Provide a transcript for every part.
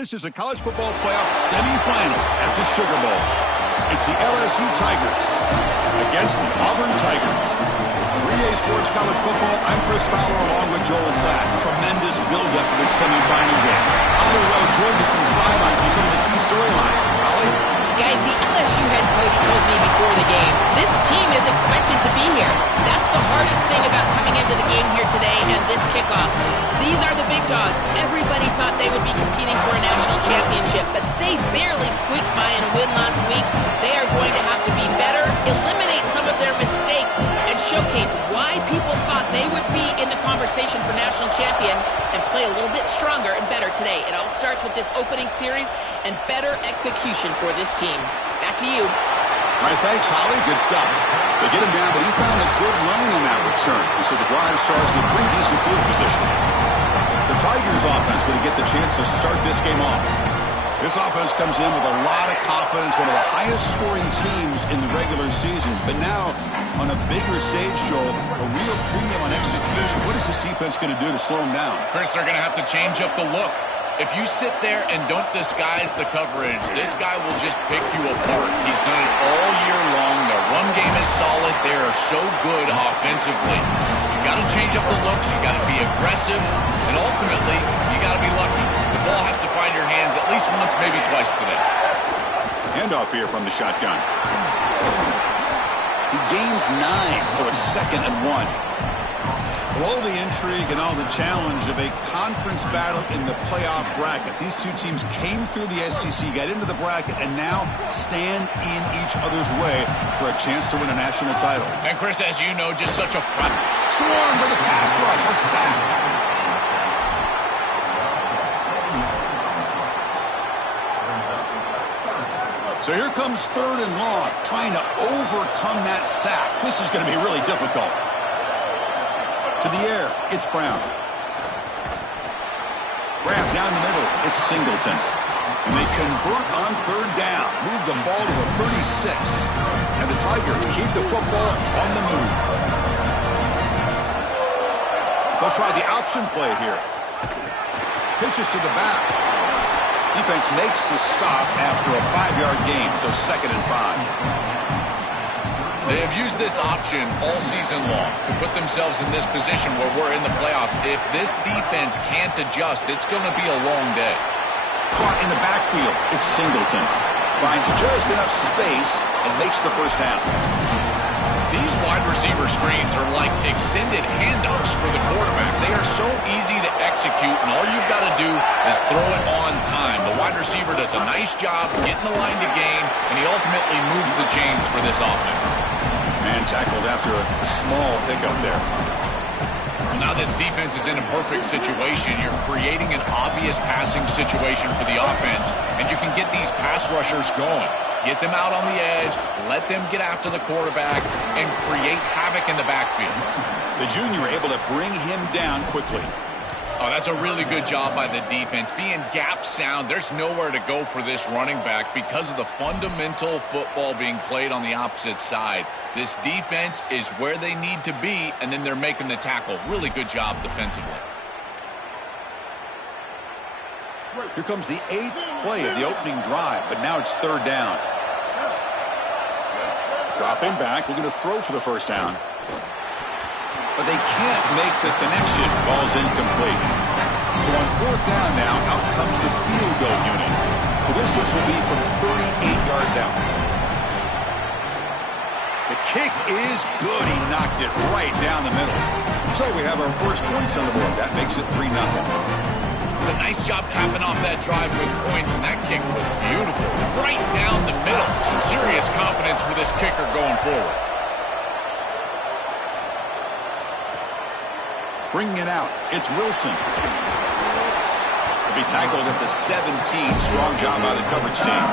This is a college football playoff semi-final at the Sugar Bowl. It's the LSU Tigers against the Auburn Tigers. 3A Sports College Football, I'm Chris Fowler along with Joel Klatt. Tremendous build-up to this semi-final game. Holly Well joins us on the sidelines with some of the key storylines. Holly? Guys, the LSU head coach told me before the game, this team is expected to be here. That's the hardest thing about coming into the game here today and this kickoff. These are the big dogs. Everybody thought they would be competing for a national championship, but they barely squeaked by in a win last week. They are going to have to be better, eliminate some of their mistakes, and showcase why people thought they would be in the conversation for national champion and play a little bit stronger and better today. It all starts with this opening series and better execution for this team. Back to you. All right, thanks, Holly. Good stuff. They get him down, but he found a good line on that return. So the drive starts with pretty decent field position. The Tigers offense going to get the chance to start this game off. This offense comes in with a lot of confidence, one of the highest scoring teams in the regular season. But now, on a bigger stage, Joel, a real premium on execution. What is this defense going to do to slow them down? Chris, they're going to have to change up the look. If you sit there and don't disguise the coverage, this guy will just pick you apart. He's done it all year long. Their run game is solid. They are so good offensively. You got to change up the looks. You got to be aggressive. And ultimately, you got to be lucky. The ball has to find your hands at least once, maybe twice today. Handoff here from the shotgun. He gains 9, so it's 2nd and 1. Below the intrigue and all the challenge of a conference battle in the playoff bracket. These two teams came through the SEC, got into the bracket, and now stand in each other's way for a chance to win a national title. And Chris, as you know, just such a swarm with a pass rush, a sack. So here comes 3rd and long, trying to overcome that sack. This is going to be really difficult. To the air, it's Brown. Grab down the middle, it's Singleton. And they convert on 3rd down. Move the ball to the 36. And the Tigers keep the football on the move. They'll try the option play here. Pitches to the back. Defense makes the stop after a 5-yard gain, so 2nd and 5. They have used this option all season long to put themselves in this position where we're in the playoffs. If this defense can't adjust, it's going to be a long day. Caught in the backfield, it's Singleton. Finds just enough space and makes the first down. These wide receiver screens are like extended handoffs for the quarterback. They are so easy to execute, and all you've got to do is throw it on time. The wide receiver does a nice job getting the line to gain, and he ultimately moves the chains for this offense. Man tackled after a small pickup there. Well, now this defense is in a perfect situation. You're creating an obvious passing situation for the offense, and you can get these pass rushers going. Get them out on the edge, let them get after the quarterback, and create havoc in the backfield. The junior able to bring him down quickly. Oh, that's a really good job by the defense. Being gap sound, there's nowhere to go for this running back because of the fundamental football being played on the opposite side. This defense is where they need to be, and then they're making the tackle. Really good job defensively. Here comes the 8th play of the opening drive, but now it's 3rd down. Dropping back, looking to throw for the first down. But they can't make the connection. Ball's incomplete. So on 4th down now, out comes the field goal unit. The distance will be from 38 yards out. The kick is good. He knocked it right down the middle. So we have our first points on the board. That makes it 3-0. It's a nice job capping off that drive with points, and that kick was beautiful. Right down the middle. Some serious confidence for this kicker going forward. Bringing it out, it's Wilson. He'll be tackled at the 17. Strong job by the coverage team.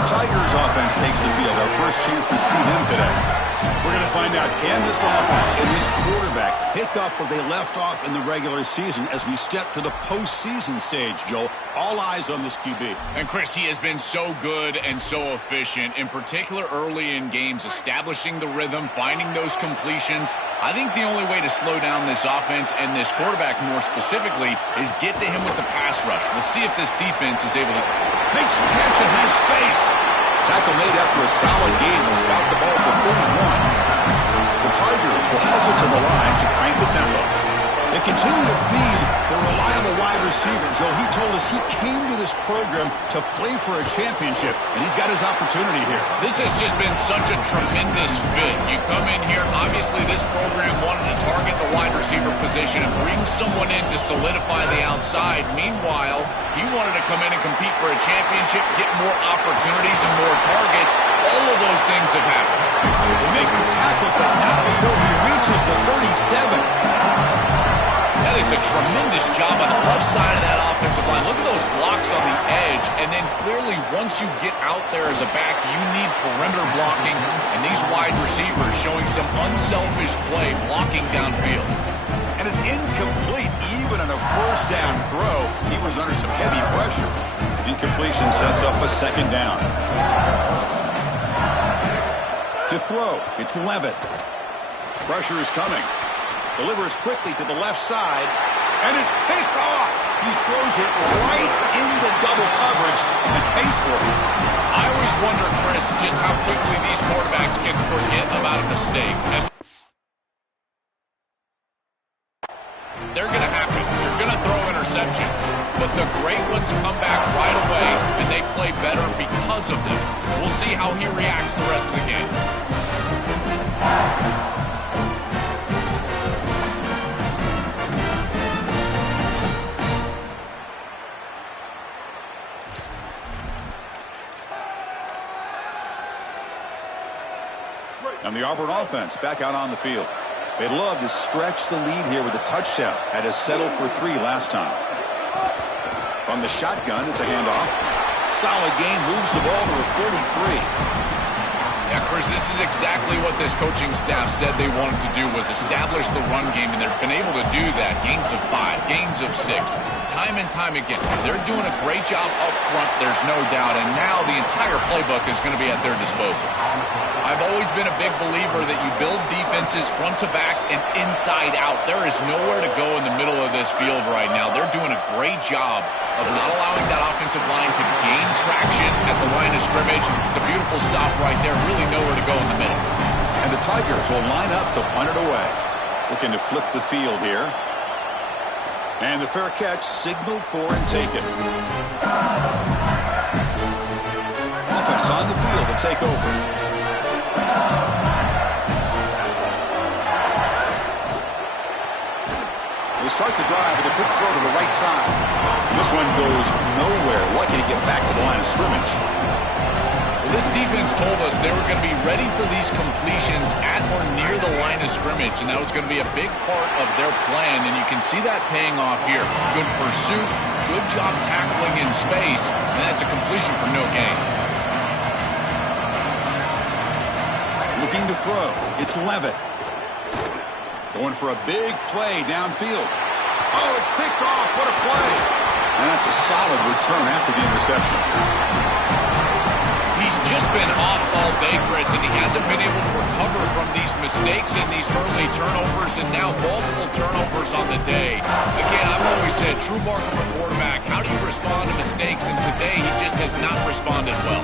The Tigers offense takes the field. Our first chance to see them today. We're going to find out, can this offense and this quarterback pick up where they left off in the regular season as we step to the postseason stage, Joel? All eyes on this QB. And, Chris, he has been so good and so efficient, in particular early in games, establishing the rhythm, finding those completions. I think the only way to slow down this offense and this quarterback more specifically is get to him with the pass rush. We'll see if this defense is able to makes the catch and has space. Tackle made after a solid game will stop the ball for 41. The Tigers will hustle to the line to crank the tempo. They continue to feed the reliable wide receiver. Joe, he told us he came to this program to play for a championship, and he's got his opportunity here. This has just been such a tremendous fit. You come in here, obviously this program wanted to target the wide receiver position and bring someone in to solidify the outside. Meanwhile, he wanted to come in and compete for a championship, get more opportunities and more targets. All of those things have happened. They make the tackle, but not before he reaches the 37. That is a tremendous job on the left side of that offensive line. Look at those blocks on the edge. And then clearly once you get out there as a back, you need perimeter blocking. And these wide receivers showing some unselfish play blocking downfield. And it's incomplete even on a first down throw. He was under some heavy pressure. Incompletion sets up a second down. To throw, it's Levitt. Pressure is coming. Delivers quickly to the left side, and is picked off. He throws it right into double coverage and pays for it. I always wonder, Chris, just how quickly these quarterbacks can forget about a mistake. And they're going to happen. You're going to throw interceptions. But the great ones come back right away, and they play better because of them. We'll see how he reacts the rest of the game. And the Auburn offense back out on the field. They'd love to stretch the lead here with a touchdown. Had to settle for 3 last time. From the shotgun, it's a handoff. Solid game, moves the ball to a 43. Yeah, Chris, this is exactly what this coaching staff said they wanted to do, was establish the run game, and they've been able to do that. Gains of 5, gains of 6, time and time again. They're doing a great job up front, there's no doubt, and now the entire playbook is going to be at their disposal. I've always been a big believer that you build defenses front to back and inside out. There is nowhere to go in the middle of this field right now. They're doing a great job of not allowing that offensive line to gain traction at the line of scrimmage. It's a beautiful stop right there. Really nowhere to go in the middle. And the Tigers will line up to punt it away. Looking to flip the field here. And the fair catch signaled for and taken. Offense on the field to take over. They start the drive with a quick throw to the right side. This one goes nowhere. Lucky to get back to the line of scrimmage. Well, this defense told us they were going to be ready for these completions at or near the line of scrimmage, and that was going to be a big part of their plan, and you can see that paying off here. Good pursuit, good job tackling in space, and that's a completion for no gain. Looking to throw. It's Levitt. Going for a big play downfield. Oh, it's picked off. What a play. And that's a solid return after the interception. He's just been off all day, Chris, and he hasn't been able to recover from these mistakes and these early turnovers, and now multiple turnovers on the day. Again, I've always said, true mark of a quarterback, how do you respond to mistakes? And today, he just has not responded well.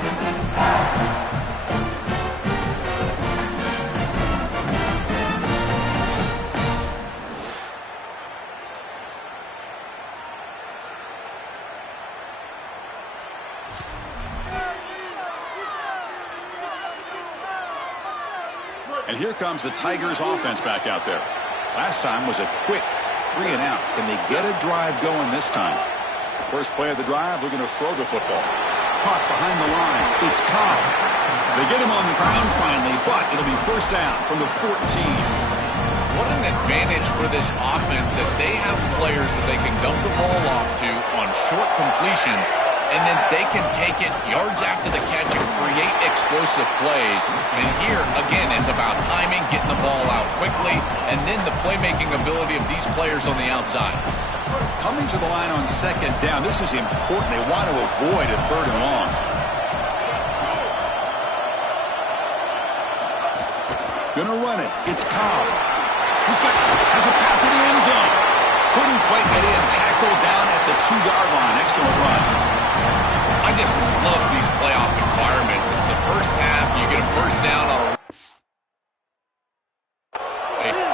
And here comes the Tigers offense back out there. Last time was a quick 3 and out. Can they get a drive going this time? First play of the drive, looking to throw the football. Caught behind the line. It's Cobb. They get him on the ground finally, but it'll be first down from the 14. What an advantage for this offense that they have players that they can dump the ball off to on short completions and then they can take it yards after the catch and create explosive plays. And here, again, it's about timing, getting the ball out quickly, and then the playmaking ability of these players on the outside. Coming to the line on second down, this is important. They want to avoid a third and long. Gonna run it. It's Cobb. Has a path to the end zone. Couldn't quite get in. Tackled down at the 2-yard line. Excellent run. I just love these playoff environments. It's the first half. You get a first down on a...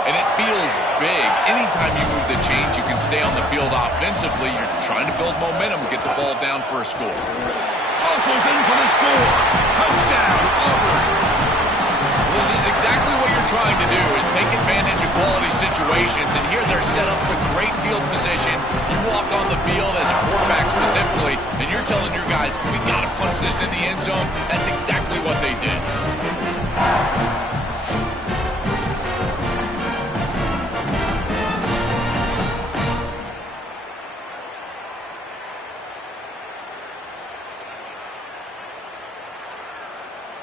And it feels big. Anytime you move the chains, you can stay on the field offensively. You're trying to build momentum, get the ball down for a score. Muscles in for the score. Touchdown, Auburn. This is exactly what you're trying to do, is take advantage of quality situations. And here they're set up with great field position. You walk on the field as a quarterback specifically, and you're telling your guys, we got to punch this in the end zone. That's exactly what they did.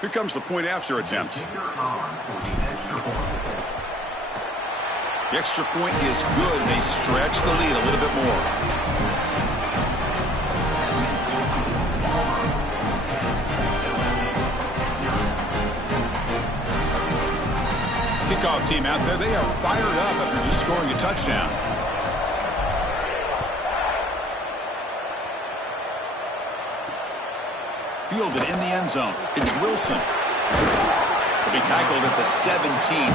Here comes the point after attempt. The extra point is good, and they stretch the lead a little bit more. Kickoff team out there, they are fired up after just scoring a touchdown. Fielded in the end zone. It's Wilson. He'll be tackled at the 17.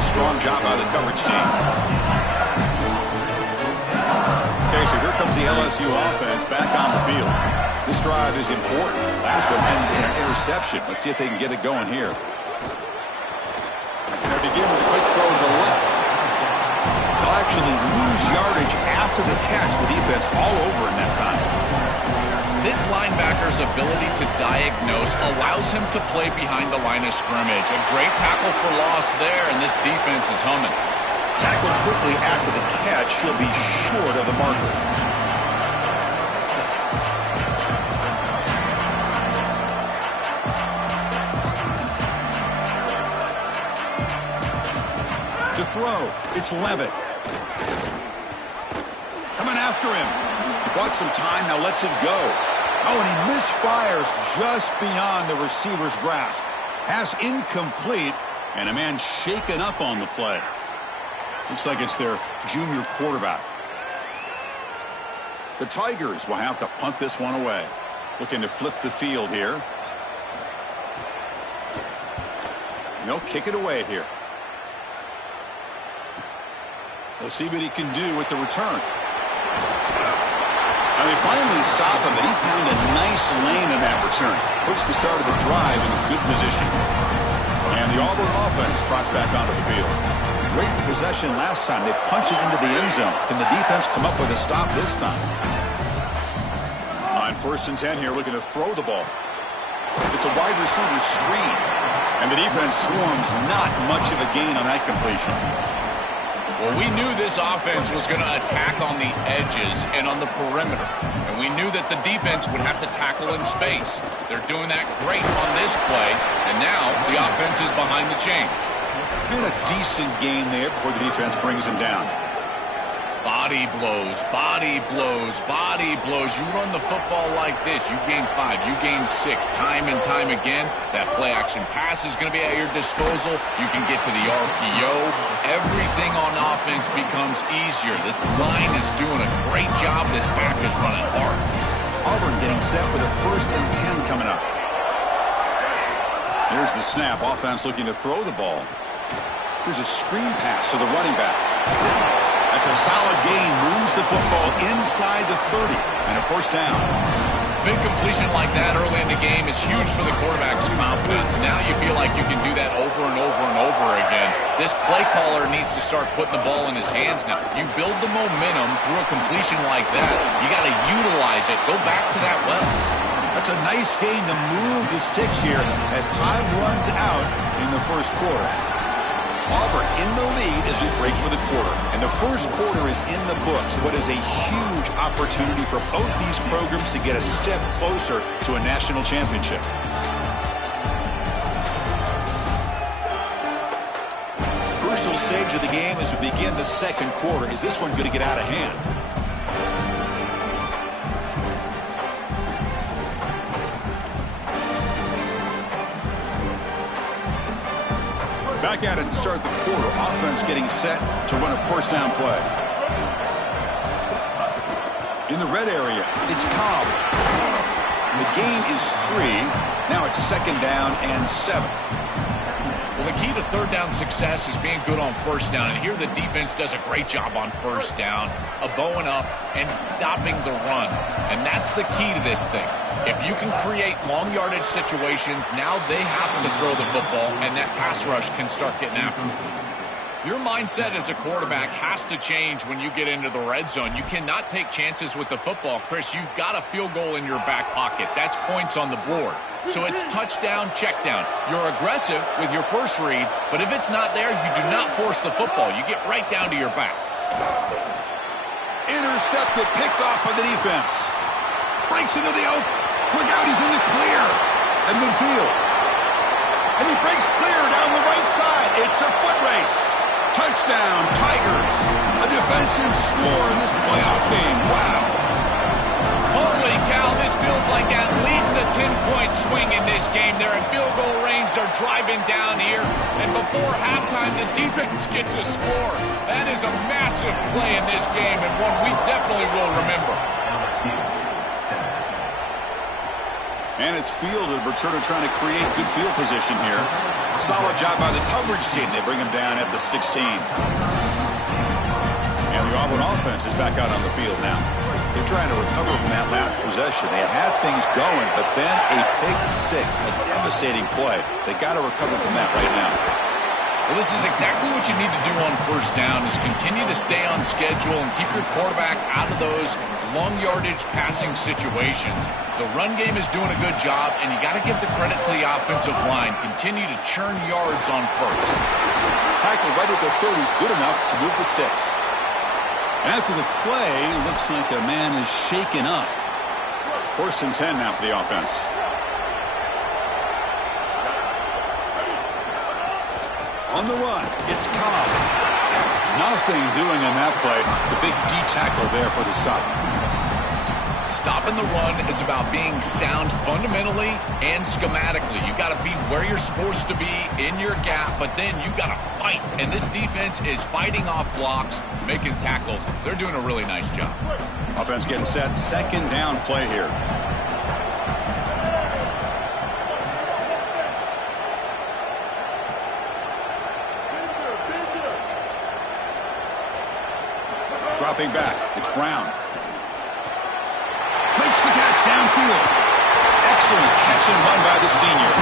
Strong job by the coverage team. Okay, so here comes the LSU offense back on the field. This drive is important. Last one ended in an interception. Let's see if they can get it going here. They begin with a quick throw to the left. They'll actually lose yardage after the catch. The defense all over in that time. This linebacker's ability to diagnose allows him to play behind the line of scrimmage. A great tackle for loss there, and this defense is humming. Tackled quickly after the catch. She'll be short of the marker. To throw, it's Levitt. Coming after him. He bought some time, now lets it go. Oh, and he misfires just beyond the receiver's grasp. Pass incomplete, and a man shaken up on the play. Looks like it's their junior quarterback. The Tigers will have to punt this one away. Looking to flip the field here. They'll kick it away here. We'll see what he can do with the return. And they finally stop him, but he found a nice lane in that return. Puts the start of the drive in a good position. And the Auburn offense trots back onto the field. Great possession last time. They punched it into the end zone. Can the defense come up with a stop this time? On 1st and 10 here, looking to throw the ball. It's a wide receiver screen. And the defense swarms, not much of a gain on that completion. Well, we knew this offense was going to attack on the edges and on the perimeter. And we knew that the defense would have to tackle in space. They're doing that great on this play. And now the offense is behind the chains. And a decent gain there before the defense brings him down. Body blows, body blows, body blows. You run the football like this, you gain 5, you gain 6, time and time again. That play action pass is going to be at your disposal. You can get to the RPO. Everything on offense becomes easier. This line is doing a great job. This back is running hard. Auburn getting set with a 1st and 10 coming up. Here's the snap. Offense looking to throw the ball. Here's a screen pass to the running back. That's a solid gain. Moves the football inside the 30 and a 1st down. Big completion like that early in the game is huge for the quarterback's confidence. Now you feel like you can do that over and over and over again. This play caller needs to start putting the ball in his hands now. You build the momentum through a completion like that. You got to utilize it. Go back to that well. That's a nice gain to move the sticks here as time runs out in the 1st quarter. Auburn in the lead as we break for the quarter. And the first quarter is in the books. What is a huge opportunity for both these programs to get a step closer to a national championship. Crucial stage of the game as we begin the second quarter. Is this one going to get out of hand? Back at it to start the quarter. Offense getting set to run a first down play. In the red area, it's Cobb. And the gain is 3. Now it's second down and 7. Well, the key to third down success is being good on first down. And here the defense does a great job on first down, bowing up and stopping the run. And that's the key to this thing. If you can create long yardage situations, now they have to throw the football, and that pass rush can start getting after them. Your mindset as a quarterback has to change when you get into the red zone. You cannot take chances with the football. Chris, you've got a field goal in your back pocket. That's points on the board. So it's touchdown, check down. You're aggressive with your first read, but if it's not there, you do not force the football. You get right down to your back. Intercepted, picked off by the defense. Breaks into the open. Look out, he's in the clear. At midfield. And he breaks clear down the right side. It's a foot race. Touchdown, Tigers. A defensive score in this playoff game. Wow. Holy cow, this feels like at least a 10-point swing in this game. They're in field goal range. They're driving down here. And before halftime, the defense gets a score. That is a massive play in this game and one we definitely will remember. And it's fielded. Returner trying to create good field position here. Solid job by the coverage team. They bring him down at the 16. And the Auburn offense is back out on the field now. They're trying to recover from that last possession. They had things going, but then a pick 6, a devastating play. They got to recover from that right now. Well, this is exactly what you need to do on first down is continue to stay on schedule and keep your quarterback out of those long yardage passing situations. The run game is doing a good job, and you got to give the credit to the offensive line. Continue to churn yards on first. Tackle right at the 30, good enough to move the sticks. After the play, looks like a man is shaken up. First and 10 now for the offense. On the run, it's Cobb. Nothing doing on that play. The big D tackle there for the stop. Stopping the run is about being sound fundamentally and schematically. You got to be where you're supposed to be in your gap, but then you got to fight. And this defense is fighting off blocks, making tackles. They're doing a really nice job. Offense getting set. Second down play here. Dropping back. It's Brown. Makes the catch downfield. Excellent catch and run by the senior.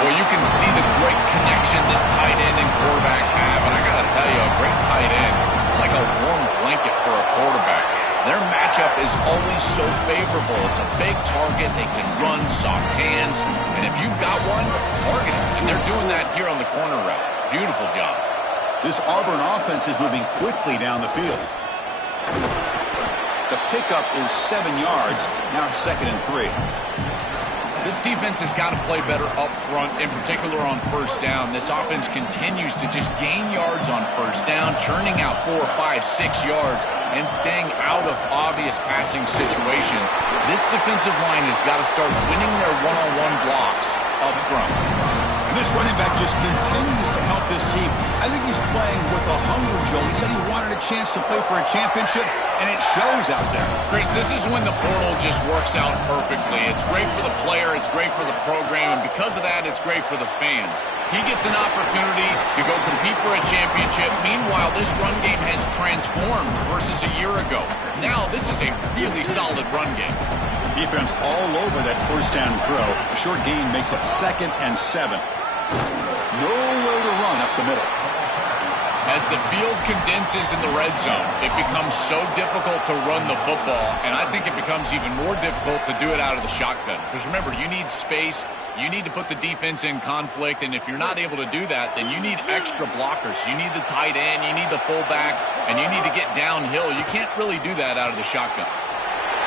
Well, you can see the great connection this tight end and quarterback have. And I got to tell you, a great tight end, it's like a warm blanket for a quarterback. Their matchup is always so favorable. It's a big target. They can run, soft hands. And if you've got one, target it. And they're doing that here on the corner route. Beautiful job. This Auburn offense is moving quickly down the field. The pickup is 7 yards. Now it's second and 3. This defense has got to play better up front, in particular on first down. This offense continues to just gain yards on first down, churning out 4, 5, 6 yards, and staying out of obvious passing situations. This defensive line has got to start winning their one-on-one blocks up front. And this running back just continues to help this team. I think he's playing with a hunger, Joe. He said he wanted a chance to play for a championship, and it shows out there. Chris, this is when the portal just works out perfectly. It's great for the player, it's great for the program, and because of that, it's great for the fans. He gets an opportunity to go compete for a championship. Meanwhile, this run game has transformed versus a year ago. Now, this is a really solid run game. Defense all over that first down throw. A short gain makes it second and 7. Nowhere to run up the middle. As the field condenses in the red zone, it becomes so difficult to run the football, and I think it becomes even more difficult to do it out of the shotgun. Because remember, you need space You need to put the defense in conflict, and if you're not able to do that, then you need extra blockers. You need the tight end, you need the fullback, and you need to get downhill. You can't really do that out of the shotgun.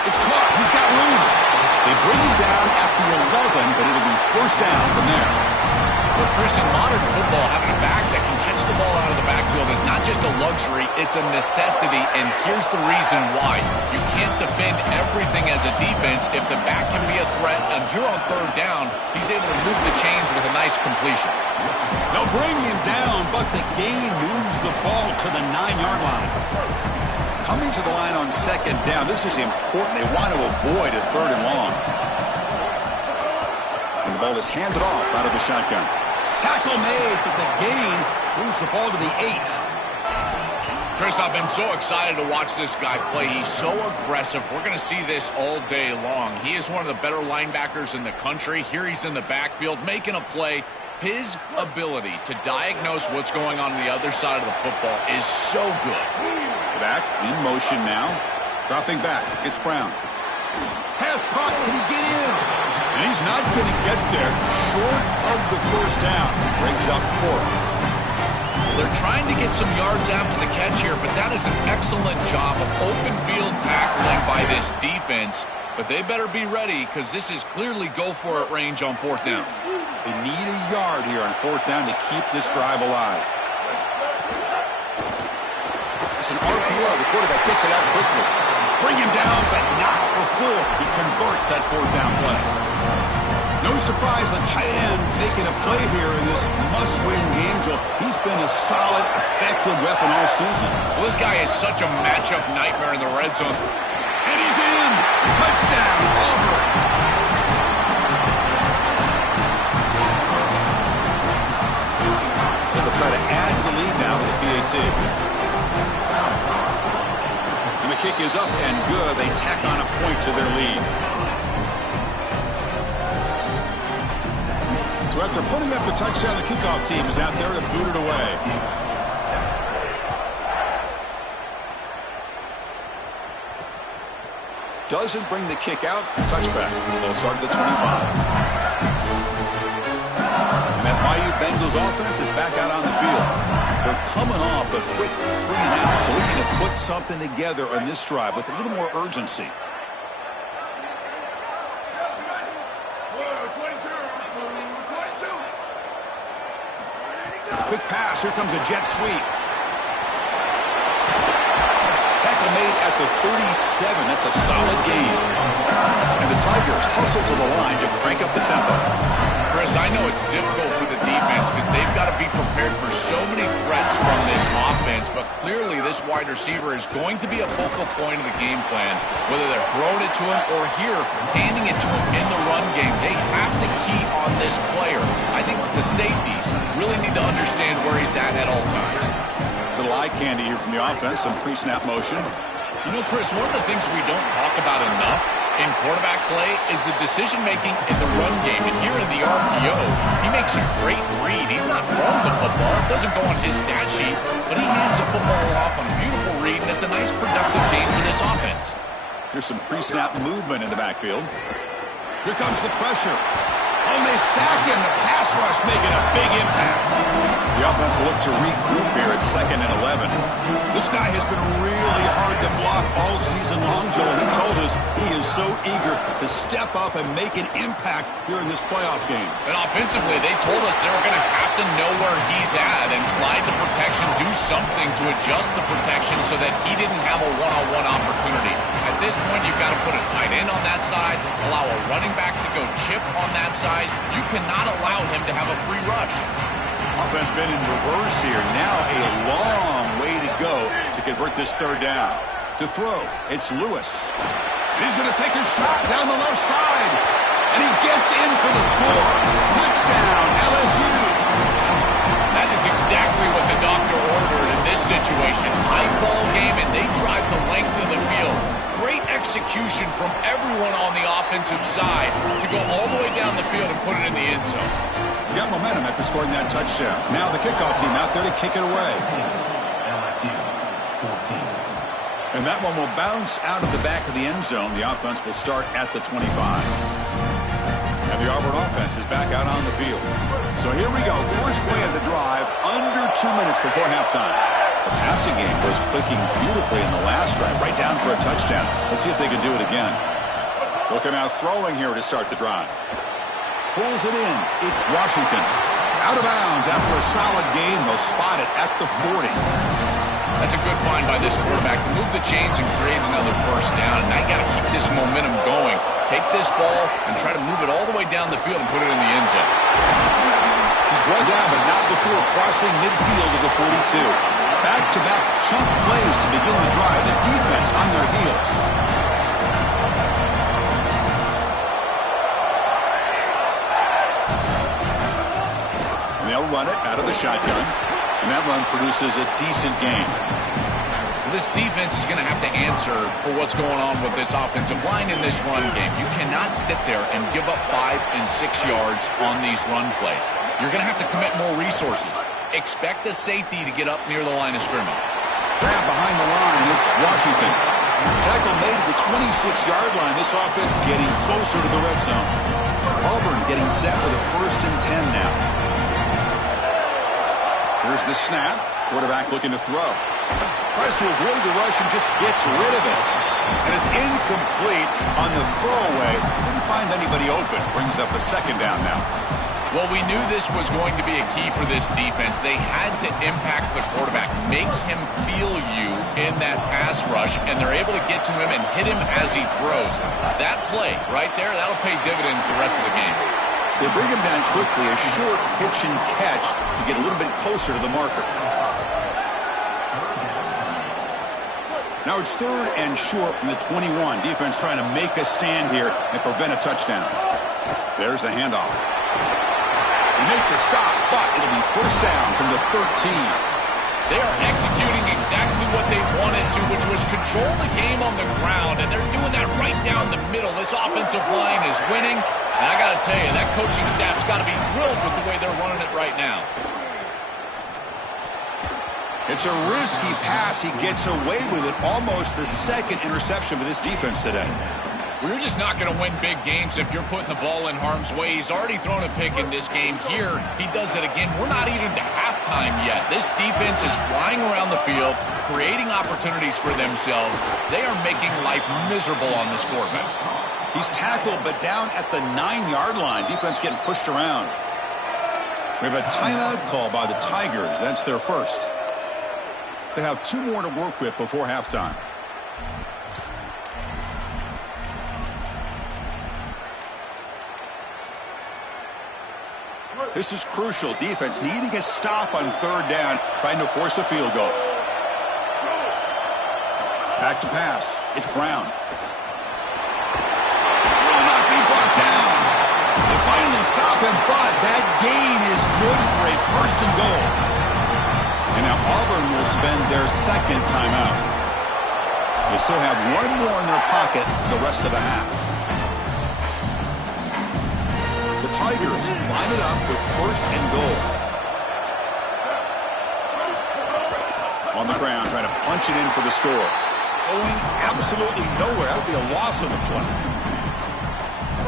It's caught. He's got room. They bring him down at the 11, but it'll be first down from there. For Chris, in modern football, having a back that can catch the ball out of the backfield is not just a luxury, it's a necessity, and here's the reason why. You can't defend everything as a defense if the back can be a threat, and here on third down, he's able to move the chains with a nice completion. They'll bring him down, but the gain moves the ball to the 9-yard line. Coming to the line on second down, this is important. They want to avoid a third and long. And the ball is handed off out of the shotgun. Tackle made, but the gain moves the ball to the 8. Chris, I've been so excited to watch this guy play. He's so aggressive. We're going to see this all day long. He is one of the better linebackers in the country. Here he's in the backfield making a play. His ability to diagnose what's going on the other side of the football is so good. Back in motion now. Dropping back. It's Brown. Pass caught. Can he get in? And he's not going to get there. Short of the first down. Brings up 4. They're trying to get some yards after the catch here, but that is an excellent job of open field tackling by this defense. But they better be ready because this is clearly go-for-it range on fourth down. They need a yard here on fourth down to keep this drive alive. It's an RPO. The quarterback gets it out quickly. Bring him down, but not before he converts that fourth down play. No surprise, the tight end making a play here in this must-win game, Joel. He's been a solid, effective weapon all season. Well, this guy is such a matchup nightmare in the red zone. And he's in! Touchdown, Auburn! They'll try to add to the lead now with the PAT. And the kick is up and good. They tack on a point to their lead. So after putting up a touchdown, the kickoff team is out there to boot it away. Doesn't bring the kick out. Touchback. They'll start at the 25. And that Bayou Bengals offense is back out on the field. They're coming off a quick 3-and-out, so looking to put something together on this drive with a little more urgency. Quick pass. Here comes a jet sweep. Tackle made at the 37. That's a solid gain. And the Tigers hustle to the line to crank up the tempo. Chris, I know it's difficult for the defense because they've got to be prepared for so many threats from this offense, but clearly this wide receiver is going to be a focal point of the game plan, whether they're throwing it to him or here, handing it to him in the run game. They have to key on this player. I think the safeties really need to understand where he's at all times. Little eye candy here from the offense, some pre-snap motion. You know, Chris, one of the things we don't talk about enough in quarterback play is the decision-making in the run game. And here in the RPO, he makes a great read. He's not throwing the football. It doesn't go on his stat sheet, but he hands the football off on a beautiful read, and it's a nice, productive game for this offense. Here's some pre-snap movement in the backfield. Here comes the pressure. And they sack him. The pass rush making a big impact. The offense will look to regroup here at 2nd and 11. This guy has been really hard to block all season long, Joel. He told us he is so eager to step up and make an impact here in this playoff game. And offensively, they told us they were going to have to know where he's at and slide the protection, do something to adjust the protection so that he didn't have a one-on-one opportunity. At this point, you've got to put a tight end on that side, allow a running back to go chip on that side. You cannot allow him to have a free rush. Offense been in reverse here. Now a long way to go to convert this third down. To throw, it's Lewis. And he's going to take a shot down the left side. And he gets in for the score. Touchdown, LSU. That is exactly what the doctor ordered in this situation. Tight ball game, and they drive the length of the field. Great execution from everyone on the offensive side to go all the way down the field and put it in the end zone. Got momentum after scoring that touchdown. Now the kickoff team out there to kick it away. And that one will bounce out of the back of the end zone. The offense will start at the 25. And the Auburn offense is back out on the field. So here we go. First play of the drive, under 2 minutes before halftime. The passing game was clicking beautifully in the last drive, right down for a touchdown. Let's see if they can do it again. Looking out throwing here to start the drive. Pulls it in. It's Washington. Out of bounds after a solid gain. They'll spot it at the 40. That's a good find by this quarterback to move the chains and create another first down. And I got to keep this momentum going. Take this ball and try to move it all the way down the field and put it in the end zone. He's brought down, but not before crossing midfield of the 42. Back-to-back chunk plays to begin the drive. The defense on their heels. And they'll run it out of the shotgun. And that run produces a decent gain. This defense is going to have to answer for what's going on with this offensive line in this run game. You cannot sit there and give up 5 and 6 yards on these run plays. You're going to have to commit more resources. Expect the safety to get up near the line of scrimmage. Grab behind the line. It's Washington. Tackle made at the 26-yard line. This offense getting closer to the red zone. Auburn getting set with a 1st and 10 now. Here's the snap. Quarterback looking to throw. Tries to avoid the rush and just gets rid of it. And it's incomplete on the throwaway. Didn't find anybody open. Brings up a 2nd down now. Well, we knew this was going to be a key for this defense. They had to impact the quarterback, make him feel you in that pass rush, and they're able to get to him and hit him as he throws. That play right there, that'll pay dividends the rest of the game. They bring him down quickly, a short pitch and catch to get a little bit closer to the marker. Now it's 3rd and short from the 21. Defense trying to make a stand here and prevent a touchdown. There's the handoff. They make the stop, but it'll be 1st down from the 13. They are executing exactly what they wanted to, which was control the game on the ground, and they're doing that right down the middle. This offensive line is winning, and I got to tell you, that coaching staff's got to be thrilled with the way they're running it right now. It's a risky pass. He gets away with it. Almost the 2nd interception for this defense today. We're just not going to win big games if you're putting the ball in harm's way. He's already thrown a pick in this game. Here, he does it again. We're not even to halftime yet. This defense is flying around the field, creating opportunities for themselves. They are making life miserable on this quarterback. He's tackled, but down at the 9-yard line. Defense getting pushed around. We have a timeout call by the Tigers. That's their first. They have 2 more to work with before halftime. This is crucial. Defense needing a stop on 3rd down, trying to force a field goal. Back to pass. It's Brown. Will not be brought down. They finally stop him, but that gain is good for a 1st and goal. And now Auburn will spend their 2nd timeout. They still have 1 more in their pocket for the rest of the half. The Tigers line it up with 1st and goal. On the ground, trying to punch it in for the score. Going absolutely nowhere. That would be a loss of the play.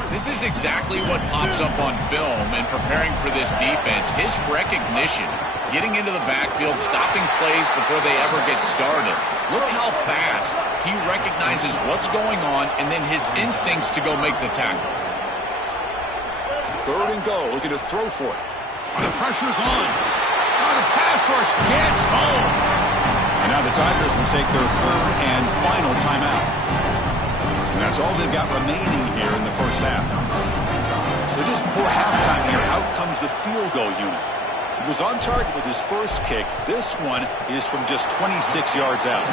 This is exactly what pops up on film in preparing for this defense. His recognition, getting into the backfield, stopping plays before they ever get started. Look how fast he recognizes what's going on and then his instincts to go make the tackle. 3rd and goal, looking to throw for it. And the pressure's on. Oh, the pass rush gets home. And now the Tigers will take their 3rd and final timeout. And that's all they've got remaining here in the first half. So just before halftime here, out comes the field goal unit. He was on target with his first kick. This one is from just 26 yards out.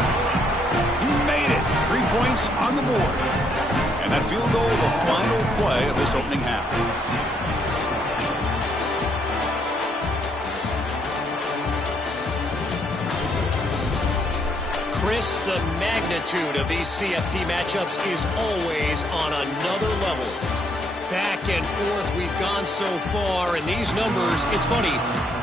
He made it. 3 points on the board. And that field goal, the final play of this opening half. Chris, the magnitude of these CFP matchups is always on another level. Back and forth we've gone so far, and these numbers, it's funny,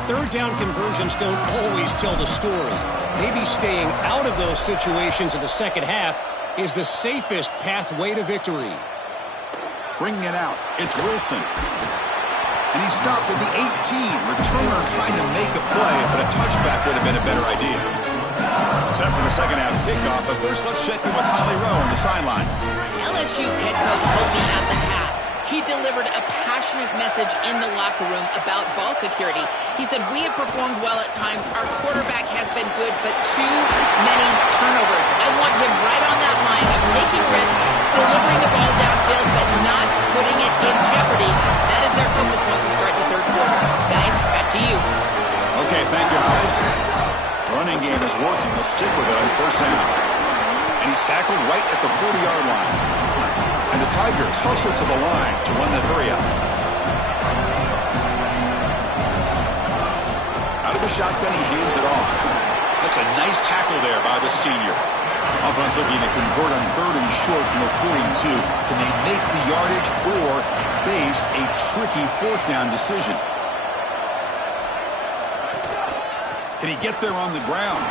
3rd down conversions don't always tell the story. Maybe staying out of those situations in the second half is the safest pathway to victory. Bringing it out, it's Wilson. And he stopped with the 18. Returner trying to make a play, but a touchback would have been a better idea. Set for the second half kickoff, but first let's check in with Holly Rowe on the sideline. LSU's head coach told me at the half he delivered a passionate message in the locker room about ball security. He said, we have performed well at times. Our quarterback has been good, but too many turnovers. I want him right on that line of taking risks, delivering the ball downfield, but not putting it in jeopardy. That is their focal point to start the third quarter. Guys, back to you. Okay, thank you, Holly. Running game is working. They'll stick with it on first down. And he's tackled right at the 40-yard line. And the Tigers hustle to the line to run that hurry up. Out of the shotgun, he hands it off. That's a nice tackle there by the senior. Offense looking to convert on third and short from the 42. Can they make the yardage or face a tricky fourth down decision? Can he get there on the ground?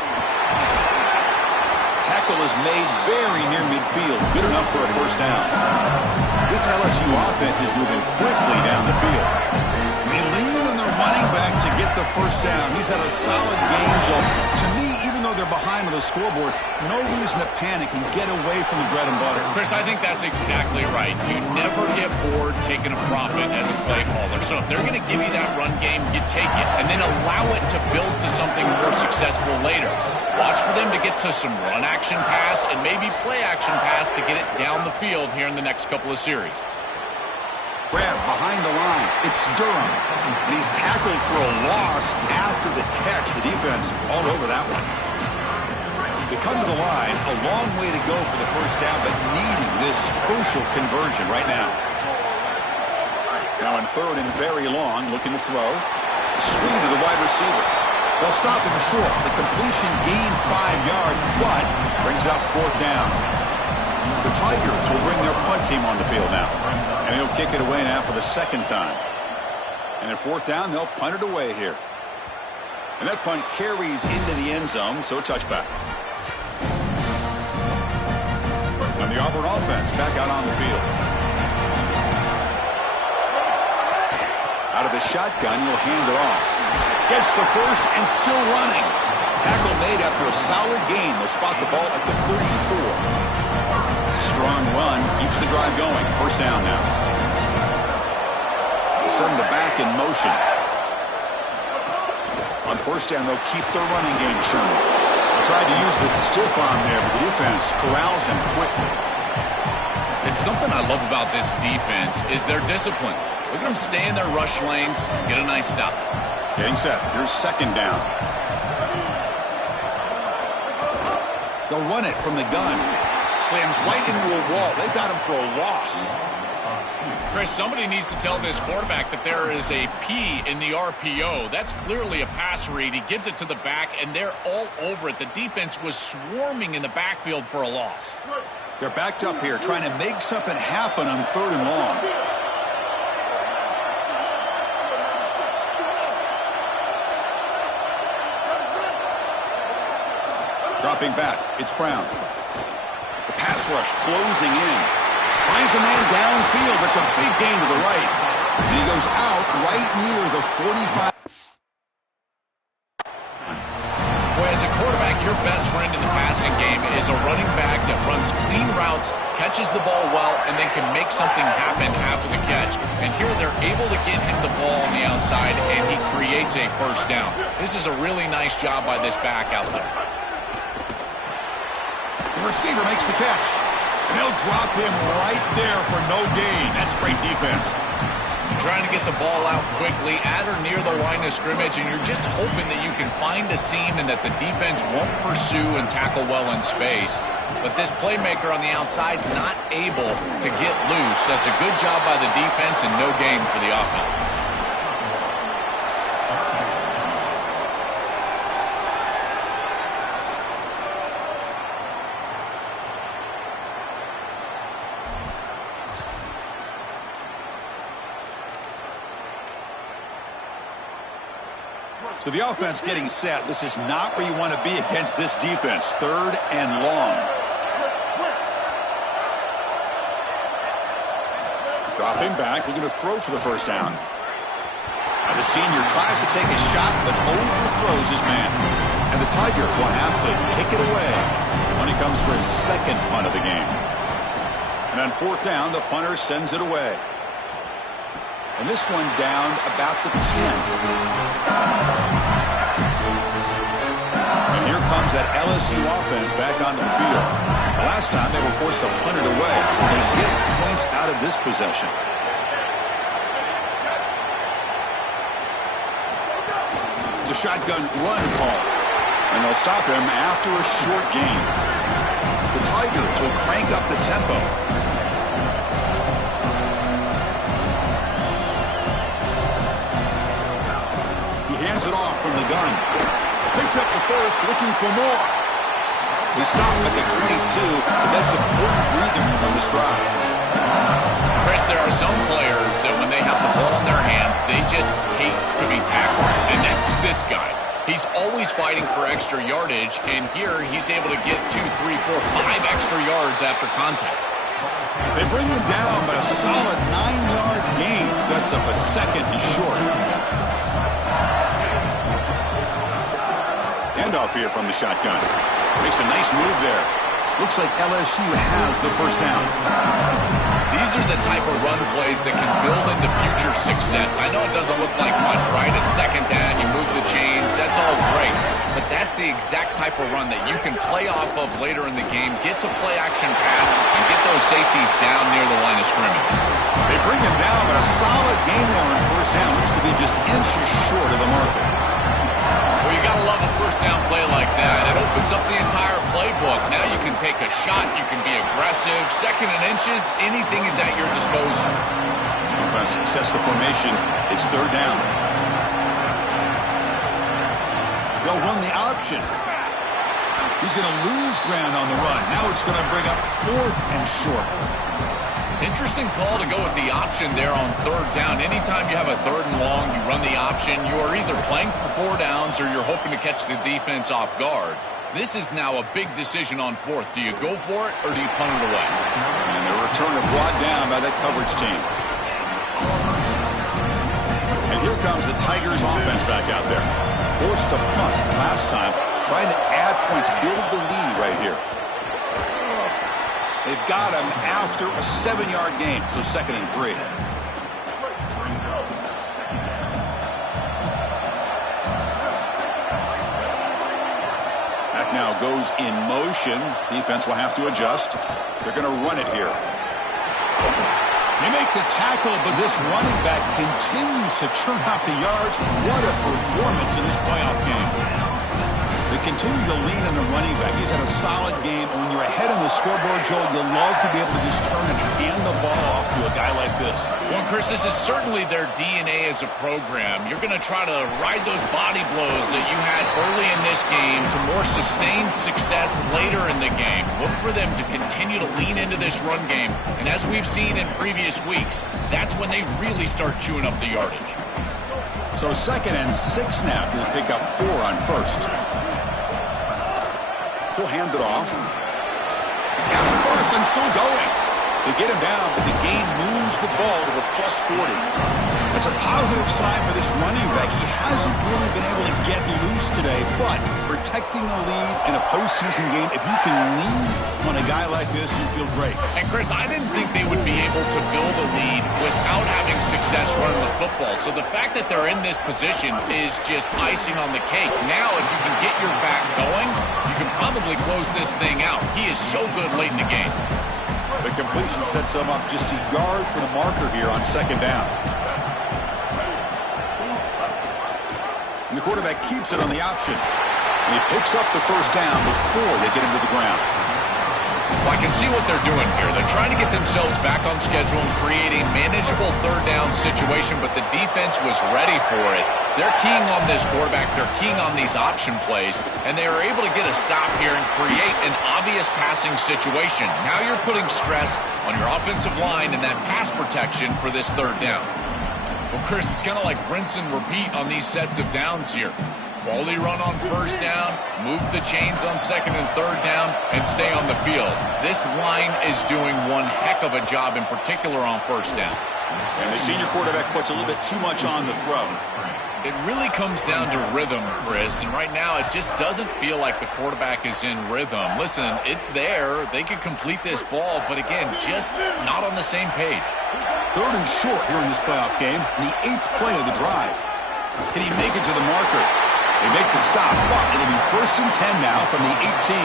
Tackle is made very near midfield. Good enough for a first down. This LSU offense is moving quickly down the field. They lean on their running back to get the first down. He's had a solid game, Joe. To me, even though they're behind on the scoreboard, no reason to panic and get away from the bread and butter. Chris, I think that's exactly right. You never get bored taking a profit as a play caller. So if they're going to give you that run game, you take it and then allow it to build to something more successful later. Watch for them to get to some run action pass and maybe play action pass to get it down the field here in the next couple of series. Grab behind the line. It's Durham. And he's tackled for a loss after the catch. The defense all over that one. They come to the line. A long way to go for the first down, but needing this crucial conversion right now. Now in third and very long, looking to throw. Swing to the wide receiver. They'll stop him short. The completion gained 5 yards, but brings up fourth down. The Tigers will bring their punt team on the field now. And he'll kick it away now for the second time. And at fourth down, they'll punt it away here. And that punt carries into the end zone, so a touchback. And the Auburn offense back out on the field. Out of the shotgun, you'll hand it off. Gets the first and still running. Tackle made after a solid gain. They'll spot the ball at the 34. It's a strong run. Keeps the drive going. First down now. Send the back in motion. On first down, they'll keep their running game churning. Tried to use the stiff arm there, but the defense corrals him quickly. It's something I love about this defense is their discipline. Look at them stay in their rush lanes, get a nice stop. Getting set. Here's second down. They'll run it from the gun. Slams right into a wall. They've got him for a loss. Chris, somebody needs to tell this quarterback that there is a P in the RPO. That's clearly a pass read. He gives it to the back, and they're all over it. The defense was swarming in the backfield for a loss. They're backed up here, trying to make something happen on third and long. Dropping back, it's Brown. The pass rush closing in. Finds a man downfield. That's a big gain to the right. And he goes out right near the 45. Boy, as a quarterback, your best friend in the passing game is a running back that runs clean routes, catches the ball well, and then can make something happen after the catch. And here they're able to get him the ball on the outside, and he creates a first down. This is a really nice job by this back out there. The receiver makes the catch. And they'll drop him right there for no gain. That's great defense. You're trying to get the ball out quickly at or near the line of scrimmage, and you're just hoping that you can find a seam and that the defense won't pursue and tackle well in space. But this playmaker on the outside not able to get loose. That's a good job by the defense and no gain for the offense. So the offense getting set. This is not where you want to be against this defense. Third and long. Dropping back, looking to throw for the first down. Now the senior tries to take a shot, but overthrows his man. And the Tigers will have to kick it away when he comes for his second punt of the game. And on fourth down, the punter sends it away. And this one down about the 10. And here comes that LSU offense back onto the field. Last time they were forced to punt it away, and they get points out of this possession. It's a shotgun run call, and they'll stop him after a short gain. The Tigers will crank up the tempo. He hands it off from the gun. Picks up the first, looking for more. He stopped at the 22, but that's important breather on this drive. Chris, there are some players that when they have the ball in their hands, they just hate to be tackled. And that's this guy. He's always fighting for extra yardage, and here he's able to get 2, 3, 4, 5 extra yards after contact. They bring him down, but a solid 9-yard gain sets up a second and short. Handoff here from the shotgun. Makes a nice move there. Looks like LSU has the first down. These are the type of run plays that can build into future success. I know it doesn't look like much, right? At second down, you move the chains. That's all great. But that's the exact type of run that you can play off of later in the game, get to play action pass, and get those safeties down near the line of scrimmage. They bring him down, but a solid gain there on first down. Looks to be just inches short of the marker. Well, you got to love a first down play like that. It opens up the entire playbook. Now you can take a shot. You can be aggressive. Second and inches, anything is at your disposal. If I success the formation, it's third down. They'll run the option. He's going to lose ground on the run. Now it's going to bring up fourth and short. Interesting call to go with the option there on third down. Anytime you have a third and long, you run the option. You are either playing for 4 downs or you're hoping to catch the defense off guard. This is now a big decision on fourth. Do you go for it or do you punt it away? And the returner brought down by that coverage team. And here comes the Tigers offense back out there. Forced to punt last time. Trying to add points, build the lead right here. They've got him after a 7-yard gain, so second and 3. That now goes in motion. Defense will have to adjust. They're going to run it here. They make the tackle, but this running back continues to churn out the yards. What a performance in this playoff game. They continue to lean on the running back. He's had a solid game. And when you're ahead on the scoreboard, Joel, you'll love to be able to just turn and hand the ball off to a guy like this. Well, Chris, this is certainly their DNA as a program. You're going to try to ride those body blows that you had early in this game to more sustained success later in the game. Look for them to continue to lean into this run game. And as we've seen in previous weeks, that's when they really start chewing up the yardage. So second and 6 now. He'll pick up 4 on first. He'll hand it off. He's got the first and still going. They get him down, but the gain moves the ball to the plus 40. That's a positive sign for this running back. He hasn't really been able to get loose today, but protecting a lead in a postseason game, if you can lean on a guy like this, you feel great. And Chris, I didn't think they would be able to build a lead without having success running the football. So the fact that they're in this position is just icing on the cake. Now, if you can get your back going, you can probably close this thing out. He is so good late in the game. The completion sets them up just a yard for the marker here on second down. And the quarterback keeps it on the option. And he picks up the first down before they get him to the ground. Well, I can see what they're doing here. They're trying to get themselves back on schedule and create a manageable third down situation, but the defense was ready for it. They're keying on this quarterback. They're keying on these option plays, and they are able to get a stop here and create an obvious passing situation. Now you're putting stress on your offensive line and that pass protection for this third down. Well, Chris, it's kind of like rinse and repeat on these sets of downs here. Quality run on first down, move the chains on second and third down, and stay on the field. This line is doing one heck of a job, in particular on first down. And the senior quarterback puts a little bit too much on the throw. It really comes down to rhythm, Chris, and right now it just doesn't feel like the quarterback is in rhythm. Listen, it's there. They could complete this ball, but again, just not on the same page. 3rd and short here in this playoff game, the 8th play of the drive. Can he make it to the marker? They make the stop, but it'll be 1st and 10 now from the 18.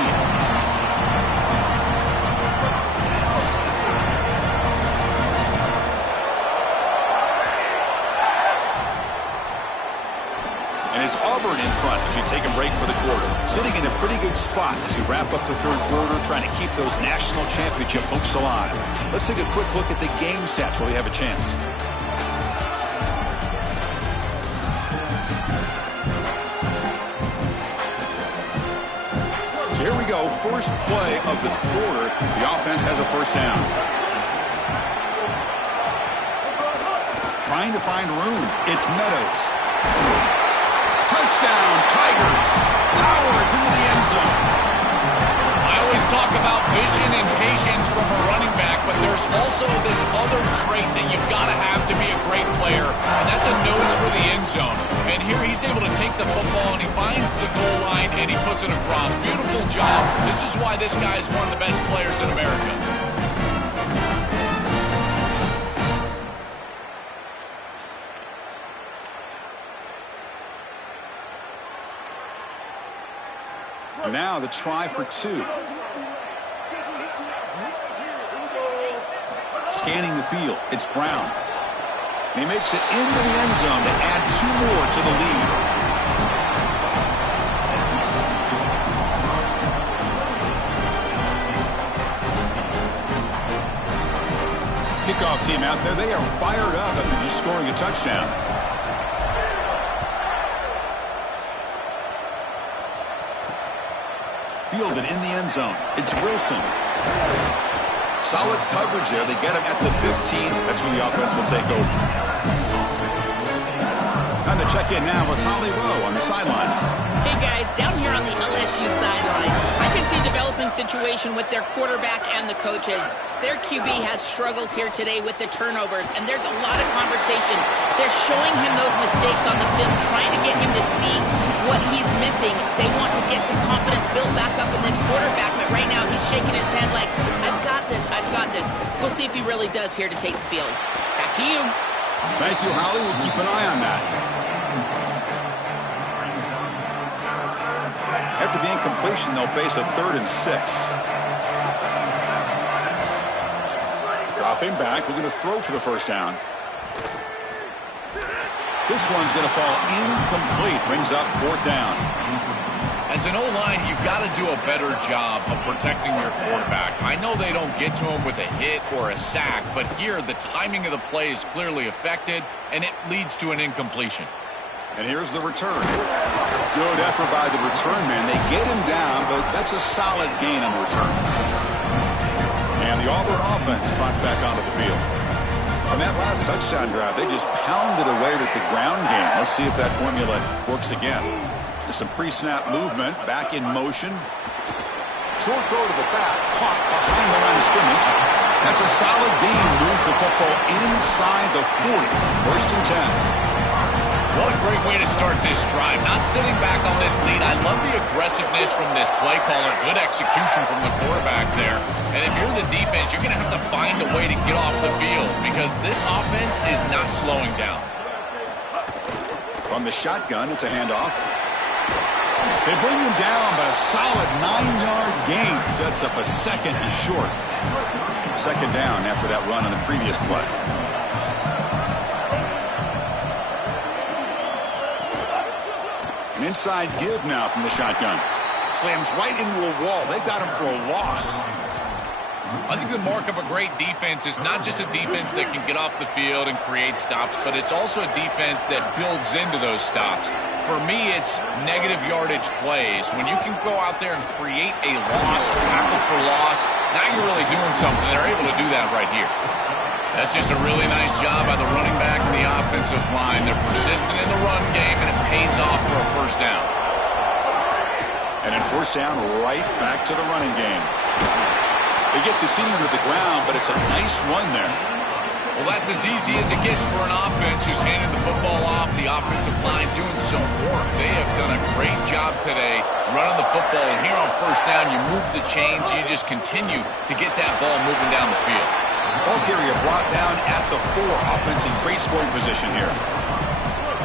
And it's Auburn in front as we take a break for the quarter. Sitting in a pretty good spot as we wrap up the 3rd quarter, trying to keep those national championship hopes alive. Let's take a quick look at the game stats while we have a chance. So here we go, first play of the quarter. The offense has a first down. Trying to find room. It's Meadows. Touchdown, Tigers. Powers into the end zone. I always talk about vision and patience from a running back, but there's also this other trait that you've got to have to be a great player, and that's a nose for the end zone. And here he's able to take the football, and he finds the goal line, and he puts it across. Beautiful job. This is why this guy is one of the best players in America. Now the try for 2. Scanning the field, it's Brown. He makes it into the end zone to add 2 more to the lead. Kickoff team out there, they are fired up after just scoring a touchdown. Fielded in the end zone. It's Wilson. Solid coverage there. They get him at the 15. That's where the offense will take over. Time to check in now with Holly Rowe on the sidelines. Hey guys, down here on the LSU sideline, I can see a developing situation with their quarterback and the coaches. Their QB has struggled here today with the turnovers, and there's a lot of conversation. They're showing him those mistakes on the film, trying to get him to see what he's missing. They want to get some confidence built back up in this quarterback, but right now he's shaking his head like, I've got this, I've got this. We'll see if he really does here to take the field. Back to you. Thank you, Holly. We'll keep an eye on that. After the incompletion, they'll face a 3rd and 6. Dropping back, looking to throw for the first down. This one's going to fall incomplete. Brings up 4th down. As an O-line, you've got to do a better job of protecting your quarterback. I know they don't get to him with a hit or a sack, but here the timing of the play is clearly affected, and it leads to an incompletion. And here's the return. Good effort by the return man. They get him down, but that's a solid gain on the return. And the Auburn offense trots back onto the field. On that last touchdown drive, they just pounded away with the ground game. Let's see if that formula works again. There's some pre-snap movement, back in motion. Short throw to the back, caught behind the line of scrimmage. That's a solid gain, moves the football inside the 40. 1st and 10. What a great way to start this drive. Not sitting back on this lead. I love the aggressiveness from this play caller. Good execution from the quarterback there. And if you're the defense, you're going to have to find a way to get off the field because this offense is not slowing down. From the shotgun, it's a handoff. They bring him down, but a solid 9-yard gain sets up a 2nd and short. 2nd down after that run on the previous play. An inside give now from the shotgun. Slams right into a wall. They've got him for a loss. I think the mark of a great defense is not just a defense that can get off the field and create stops, but it's also a defense that builds into those stops. For me, it's negative yardage plays. When you can go out there and create a loss, tackle for loss, now you're really doing something. They're able to do that right here. That's just a really nice job by the running back and the offensive line. They're persistent in the run game, and it pays off for a first down. And in first down, right back to the running game. They get the senior to the ground, but it's a nice run there. Well, that's as easy as it gets for an offense, just handing the football off. The offensive line doing some work. They have done a great job today running the football. And here on first down, you move the chains. You just continue to get that ball moving down the field. Ball carrier brought down at the 4. Offense in great scoring position here.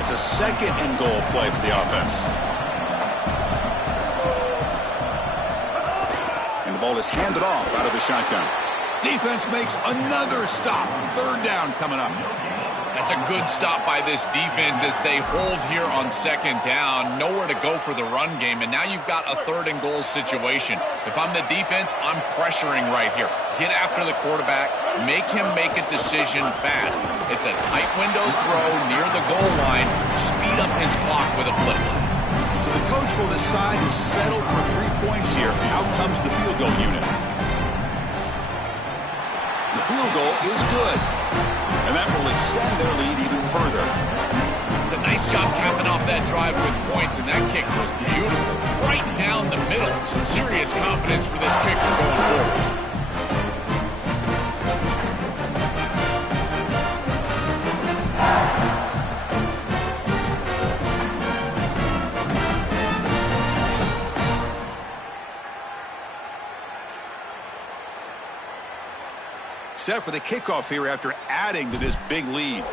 It's a second and goal play for the offense. And the ball is handed off out of the shotgun. Defense makes another stop. Third down coming up. That's a good stop by this defense as they hold here on second down. Nowhere to go for the run game, and now you've got a third and goal situation. If I'm the defense, I'm pressuring right here. Get after the quarterback. Make him make a decision fast. It's a tight window throw near the goal line. Speed up his clock with a blitz. So the coach will decide to settle for 3 points here. Out comes the field goal unit. The field goal is good, and that will extend their lead even further. It's a nice job capping off that drive with points, and that kick was beautiful. Right down the middle. Some serious confidence for this kicker going forward. Set for the kickoff here after adding to this big lead.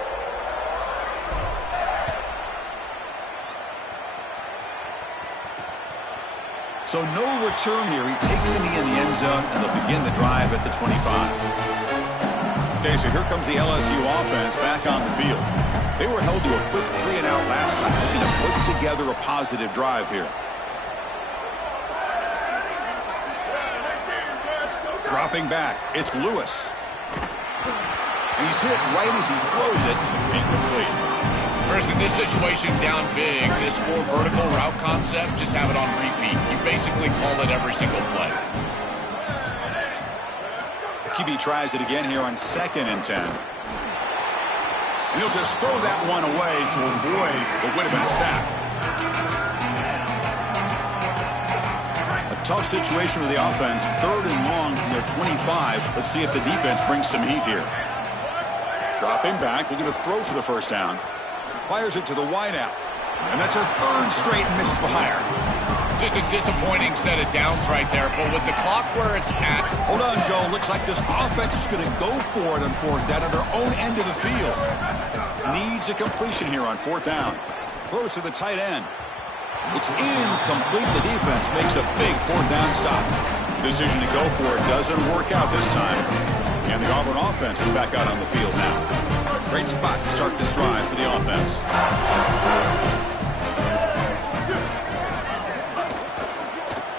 So no return here. He takes it in the end zone, and they'll begin the drive at the 25. Okay, so here comes the LSU offense back on the field. They were held to a quick 3-and-out last time, looking to put together a positive drive here. Dropping back, it's Lewis. And he's hit right as he throws it. Incomplete. First, in this situation, down big, this 4 vertical route concept, just have it on repeat. You basically call it every single play. QB tries it again here on 2nd and 10. And he'll just throw that one away to avoid what would have been a sack. A tough situation for the offense. 3rd and long from their 25. Let's see if the defense brings some heat here. Dropping back, looking to throw for the first down. Fires it to the wideout. And that's a 3rd straight misfire. Just a disappointing set of downs right there, but with the clock where it's at. Hold on, Joe. Looks like this offense is going to go for it on 4th down at their own end of the field. Needs a completion here on 4th down. Throws to the tight end. It's incomplete. The defense makes a big 4th down stop. The decision to go for it doesn't work out this time. And the Auburn offense is back out on the field now. Great spot to start this drive for the offense.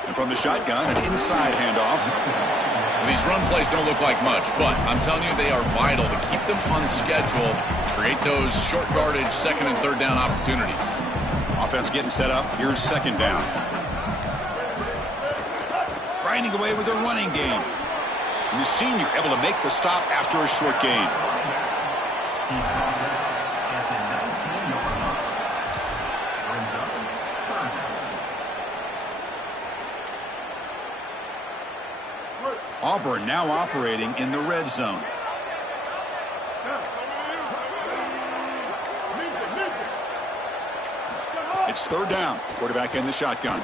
And from the shotgun, an inside handoff. These run plays don't look like much, but I'm telling you, they are vital to keep them on schedule, create those short yardage 2nd and 3rd down opportunities. Offense getting set up. Here's 2nd down. Grinding away with a running game. And the senior able to make the stop after a short gain. Auburn now operating in the red zone. It's 3rd down. Quarterback in the shotgun.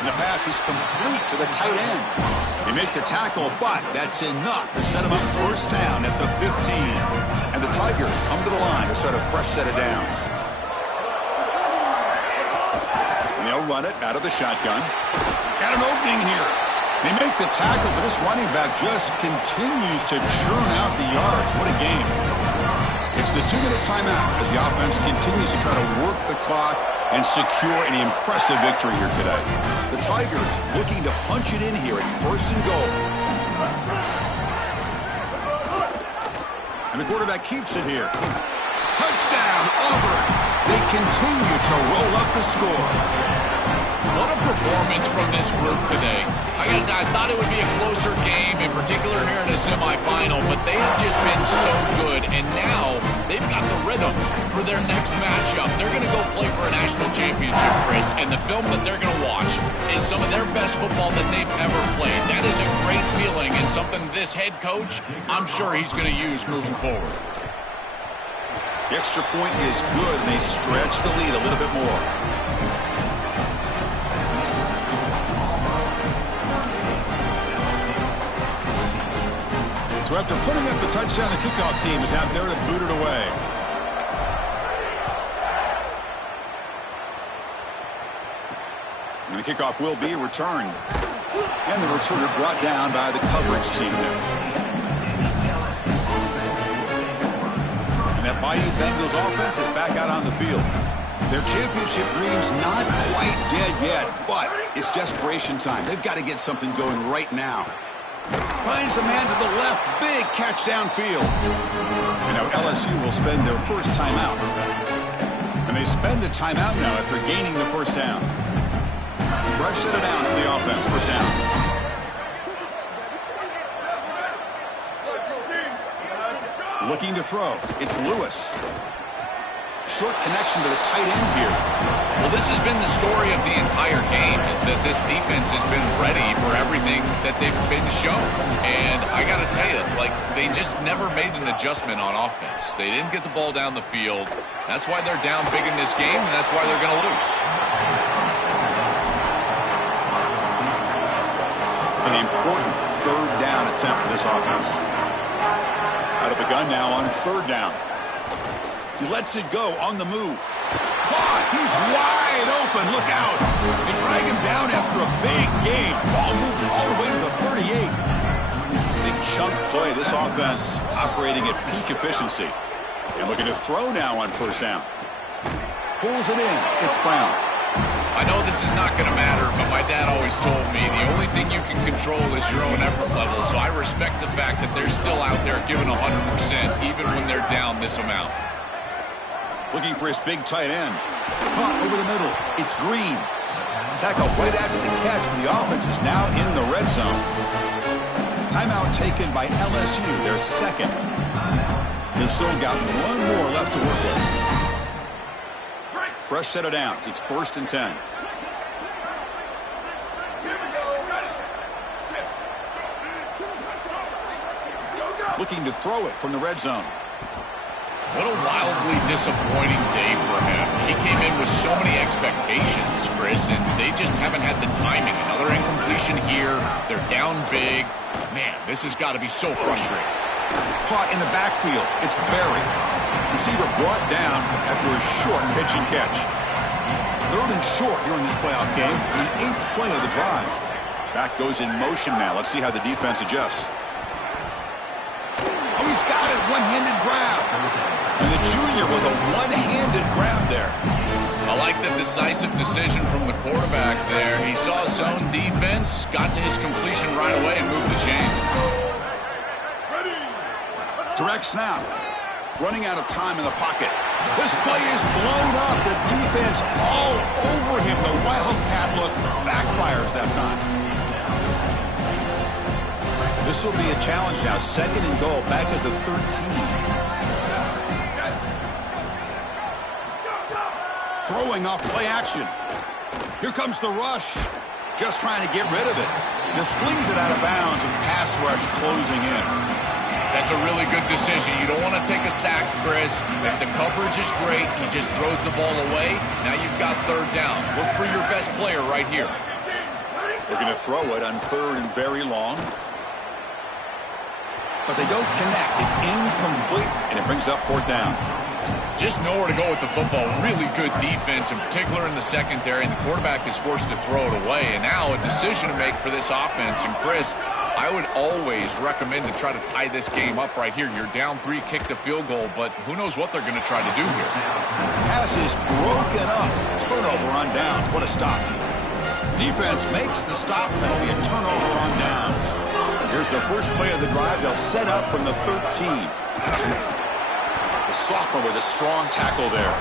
And the pass is complete to the tight end. They make the tackle, but that's enough to set him up first down at the 15. And the Tigers come to the line to start a fresh set of downs. And they'll run it out of the shotgun. Got an opening here. They make the tackle, but this running back just continues to churn out the yards. What a game. It's the 2-minute timeout as the offense continues to try to work the clock and secure an impressive victory here today. The Tigers looking to punch it in here. It's 1st and goal. And the quarterback keeps it here. Touchdown, Auburn. They continue to roll up the score. What a performance from this group today. I thought it would be a closer game, in particular here in a semifinal, but they have just been so good, and now they've got the rhythm for their next matchup. They're going to go play for a national championship, Chris, and the film that they're going to watch is some of their best football that they've ever played. That is a great feeling and something this head coach, I'm sure he's going to use moving forward. The extra point is good, and they stretch the lead a little bit more. So after putting up the touchdown, the kickoff team is out there to boot it away. And the kickoff will be returned. And the returner brought down by the coverage team there. And that mighty Bengals offense is back out on the field. Their championship dreams not quite dead yet, but it's desperation time. They've got to get something going right now. Finds a man to the left. Big catch downfield. And now LSU will spend their first timeout. And they spend a timeout now after gaining the first down. Fresh set of downs for the offense. First down. Looking to throw. It's Lewis. Short connection to the tight end here. Well, this has been the story of the entire game, is that this defense has been ready for everything that they've been shown. And I got to tell you, like, they just never made an adjustment on offense. They didn't get the ball down the field. That's why they're down big in this game, and that's why they're going to lose. An important third down attempt for this offense. Out of the gun now on third down. He lets it go on the move. Caught. He's wide open. Look out. They drag him down after a big game. Ball moved all the way to the 38. Big chunk play. This offense operating at peak efficiency. And looking to throw now on first down. Pulls it in. It's Brown. I know this is not going to matter, but my dad always told me the only thing you can control is your own effort level. So I respect the fact that they're still out there giving 100%, even when they're down this amount. Looking for his big tight end. Caught over the middle. It's Green. Tackle right after the catch, but the offense is now in the red zone. Timeout taken by LSU, their second. They've still got one more left to work with. Fresh set of downs. It's 1st and 10. Looking to throw it from the red zone. What a wildly disappointing day for him. He came in with so many expectations, Chris, and they just haven't had the timing. Another incompletion here. They're down big. Man, this has got to be so frustrating. Caught in the backfield. It's Berry. Receiver brought down after a short pitch and catch. 3rd and short here in this playoff game. The 8th play of the drive. Back goes in motion now. Let's see how the defense adjusts. Oh, he's got it. One-handed grab. And the junior with a one-handed grab there. I like the decisive decision from the quarterback there. He saw zone defense, got to his completion right away, and moved the chains. Direct snap. Running out of time in the pocket. This play is blown up. The defense all over him. The Wildcat look backfires that time. This will be a challenge now. 2nd and goal back at the 13. Throwing off play action. Here comes the rush. Just trying to get rid of it. Just flings it out of bounds with pass rush closing in. That's a really good decision. You don't want to take a sack, Chris. If the coverage is great, he just throws the ball away. Now you've got 3rd down. Look for your best player right here. They're going to throw it on 3rd and very long. But they don't connect. It's incomplete, and it brings up 4th down. Just nowhere to go with the football. Really good defense, in particular in the secondary, and the quarterback is forced to throw it away. And now a decision to make for this offense. And Chris, I would always recommend to try to tie this game up right here. You're down 3, kick the field goal, but who knows what they're going to try to do here. Pass is broken up. Turnover on downs. What a stop. Defense makes the stop. That'll be a turnover on downs. Here's the first play of the drive. They'll set up from the 13. The sophomore with a strong tackle there.